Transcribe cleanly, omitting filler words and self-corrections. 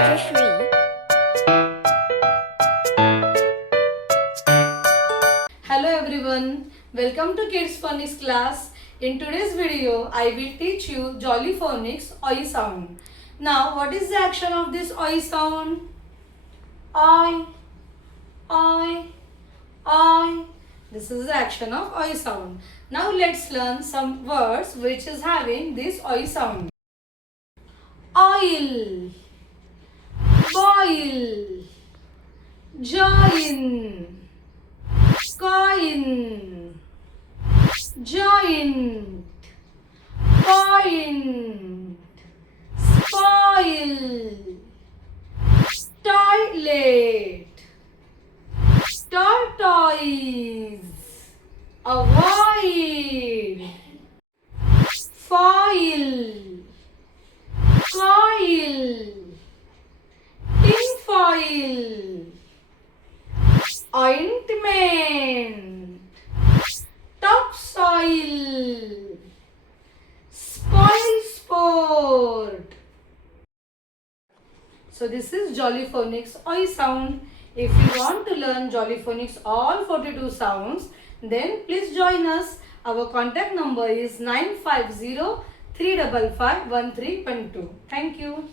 Teacher Shri. Hello everyone, welcome to Kids Phonics class. In today's video, I will teach you Jolly Phonics oi sound. Now, what is the action of this oi sound? Oi, oi, oi. This is the action of oi sound. Now, let's learn some words which is having this oi sound. Oil, boil, join, coin, joint, point, spoil, toilet, tortoise, avoid, foil, coil, tinfoil, ointment, topsoil, spoil sport. So this is Jolly Phonics oi sound. If you want to learn Jolly Phonics all 42 sounds, then please join us. Our contact number is 950 355 1312. Thank you.